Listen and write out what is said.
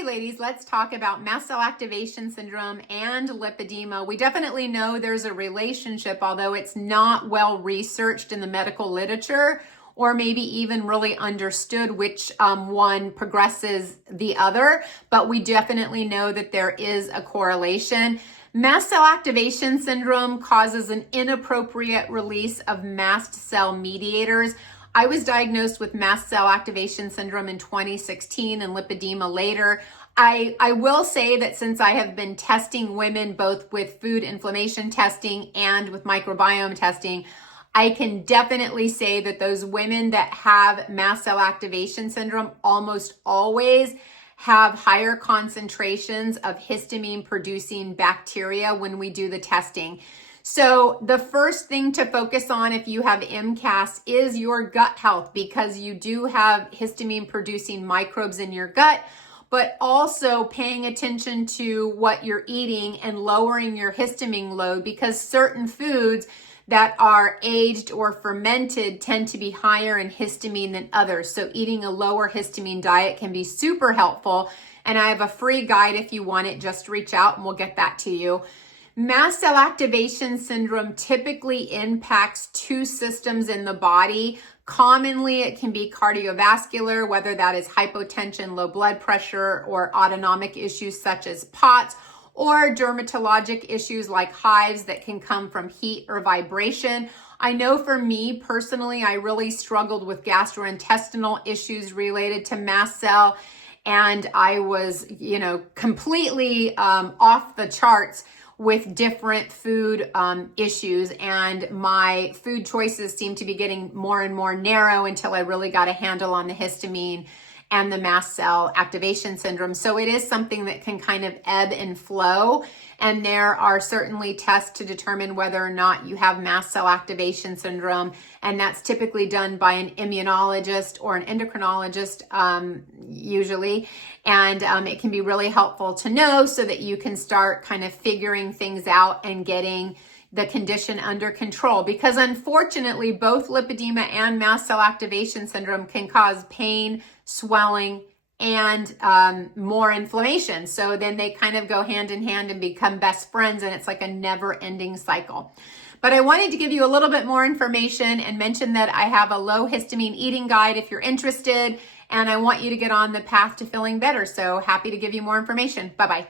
Hey ladies, let's talk about mast cell activation syndrome and lipedema. We definitely know there's a relationship, although it's not well researched in the medical literature or maybe even really understood which one progresses the other, but we definitely know that there is a correlation. Mast cell activation syndrome causes an inappropriate release of mast cell mediators. I was diagnosed with mast cell activation syndrome in 2016 and lipedema later. I will say that since I have been testing women both with food inflammation testing and with microbiome testing, I can definitely say that those women that have mast cell activation syndrome almost always have higher concentrations of histamine producing bacteria when we do the testing. So the first thing to focus on if you have MCAS is your gut health, because you do have histamine producing microbes in your gut, but also paying attention to what you're eating and lowering your histamine load, because certain foods that are aged or fermented tend to be higher in histamine than others. So eating a lower histamine diet can be super helpful. And I have a free guide if you want it. Just reach out and we'll get that to you. Mast cell activation syndrome typically impacts two systems in the body. Commonly, it can be cardiovascular, whether that is hypotension, low blood pressure, or autonomic issues such as POTS, or dermatologic issues like hives that can come from heat or vibration. I know for me personally, I really struggled with gastrointestinal issues related to mast cell, and I was, completely off the charts with different food issues, and my food choices seemed to be getting more and more narrow until I really got a handle on the histamine and the mast cell activation syndrome. So it is something that can kind of ebb and flow. And there are certainly tests to determine whether or not you have mast cell activation syndrome. And that's typically done by an immunologist or an endocrinologist, usually. And it can be really helpful to know so that you can start kind of figuring things out and getting the condition under control, because unfortunately both lipedema and mast cell activation syndrome can cause pain, swelling, and more inflammation. So then they kind of go hand in hand and become best friends, and it's like a never-ending cycle. But I wanted to give you a little bit more information and mention that I have a low histamine eating guide if you're interested, and I want you to get on the path to feeling better. So happy to give you more information. Bye-bye.